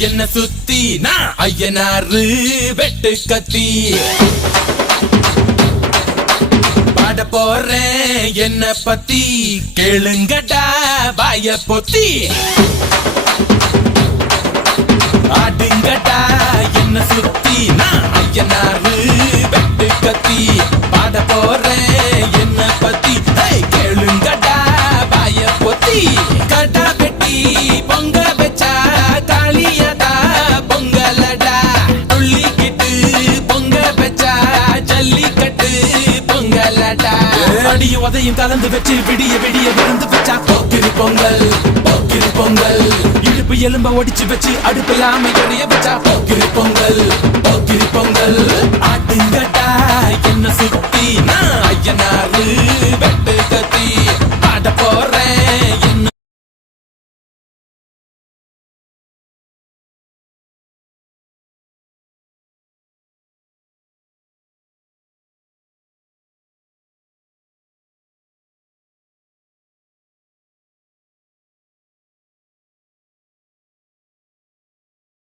என்ன சுத்தி நான் ஐயனாரு வெட்டு கத்தி பாட போறேன் என்ன பத்தி கேளுங்கடா வாய பொத்தி ஆடுங்கடா என்ன சுத்தி நான் ஐயனாரு வெட்டு கத்தி பாட போறேன் என்ன பத்தி கேளுங்கடா வாய பொத்தி கடா வெட்டி பொங்க வச்சா காளியதா பொங்கலடா துள்ளிக்கிட்டு பொங்க வச்சா ஜல்லிக்கட்டு பொங்கலடா அடியும் உதையும் கலந்து வச்சு விடிய விடிய விருந்து வச்சா போக்கிரி பொங்கல் போக்கிரி பொங்கல் இடுப்பு எலும்ப ஒடிச்சு வச்சு அடுப்பில்லாம எறிய வச்சா போக்கிரி பொங்கல் போக்கிரி பொங்கல் ஆட்டுங்கடா என்ன சுத்தி நான் ஐயனாரு